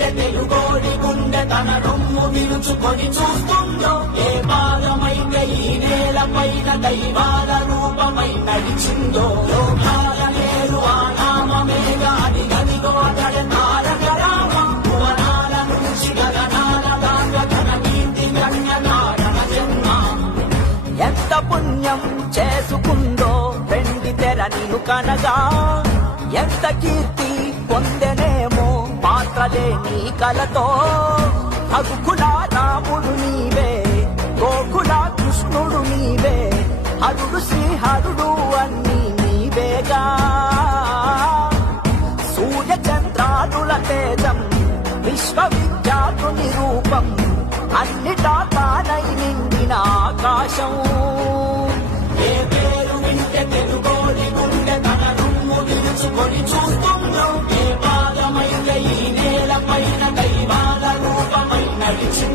వింటే తెలుగోడి గుండె తన రొమ్ము విరుచుకొని చూస్తుందో ఏ పాదమైతే ఈ నేల పైన దైవాల రూపమై నడిచిందో లోకాల నేరు ఆ నామమేగా అది గదిగో అతడి తారక రామ భువనాల నుంచి గగనాల దాకా తన కీర్తి గణ్య కారణ జన్మ ఎంత పుణ్యం చేసుకుందో వెండి తెర నిన్ను కనగా ఎంత కీర్తి పొందెనేమో పాత్రలే నీ కలతో రఘుకుల రాముడు నీవే గోకుల కృష్ణుడు నీవే హరుడు శ్రీహరుడు అన్నీ నీవేగా సూర్య చంద్రాదుల తేజం విశ్వవిఖ్యాతుని రూపం అన్నిటా తానై నిండిన ఆకాశం ఏ పేరు వింటే తెలుగోడి గుండె తన రొమ్ము విరుచుకొని చూస్తుందో ఏ పాదమైతే ఈ నేల పైన దైవాల రూపమై నడిచి